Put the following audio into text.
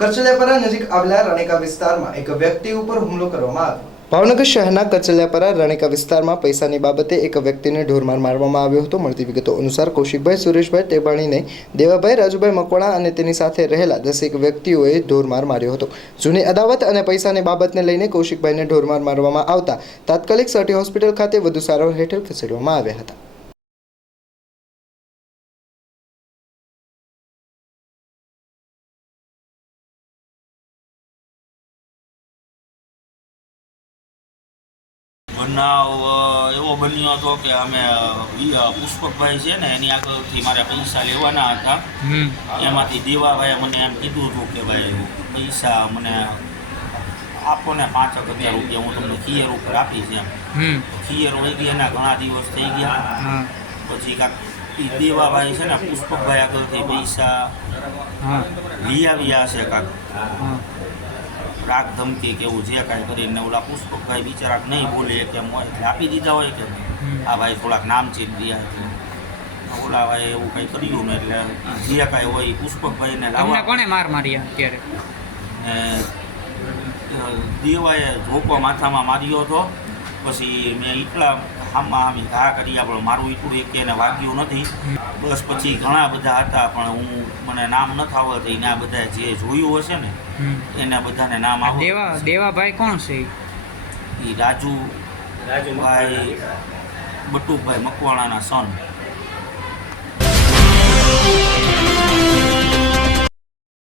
કરચલિયાપરા નજીક આવેલા રણેકા વિસ્તારમાં એક વ્યક્તિ ઉપર હુમલો કરવામાં આવ્યો। ભાવનગર શહેરના કરચલિયાપરા રણેકા વિસ્તારમાં પૈસાની બાબતે એક વ્યક્તિને ઢોરમાર મારવામાં આવ્યો હતો। મળતી વિગતો અનુસાર કૌશિકભાઈ સુરેશભાઈ ટેબાણીને દેવાભાઈ રાજુભાઈ મકવાણા અને તેની સાથે રહેલા 10 વ્યક્તિઓએ ઢોરમાર માર્યો હતો। જૂની અદાવત અને પૈસાની બાબતને લઈને કૌશિકભાઈને ઢોરમાર મારવામાં આવતા તાત્કાલિક સટી હોસ્પિટલ ખાતે વધુ સારવાર હેઠળ ખસેડવામાં આવ્યા હતા। બનાવ એવો બન્યો હતો કે અમે પુષ્પકભાઈ છે ને એની આગળથી મારે પૈસા લેવાના હતા। એમાંથી દેવાભાઈએ મને એમ કીધું હતું કે ભાઈ પૈસા મને આપો ને 5,000 રૂપિયા હું તમને ખીયર ઉપર આપીશ એમ। ખીયર વહી ગયા એના ઘણા દિવસ થઈ ગયા। પછી કાંક દેવાભાઈ છે ને પુષ્પકભાઈ આગળથી પૈસા લઈ આવ્યા હશે કાંક રાગ ધમકી કે એવું જે કાંઈ કરીને ઓલા પુષ્પકભાઈ બિચારા નહીં બોલે કેમ હોય એટલે આપી દીધા હોય કે આ ભાઈ થોડાક નામચીન રહ્યા છે ઓલા ભાઈ એવું કંઈ કર્યું ને એટલે જે કાંઈ હોય પુષ્પકભાઈને લાવવા કોને માર માર્યા અત્યારે દેવાએ ધોકો માથામાં માર્યો હતો। પછી મેં એટલા હામી ઘા કર્યા પણ મારું એટલું એક એને વાગ્યું નથી। બસ પછી ઘણા બધા હતા પણ મને નામ નથી આવડતું એને આ બધા જે જોયું હશે ને એને બધાને નામ આવે। દેવાભાઈ કોણ છે? એ રાજુભાઈ બટુભાઈ મકવાણાના સન।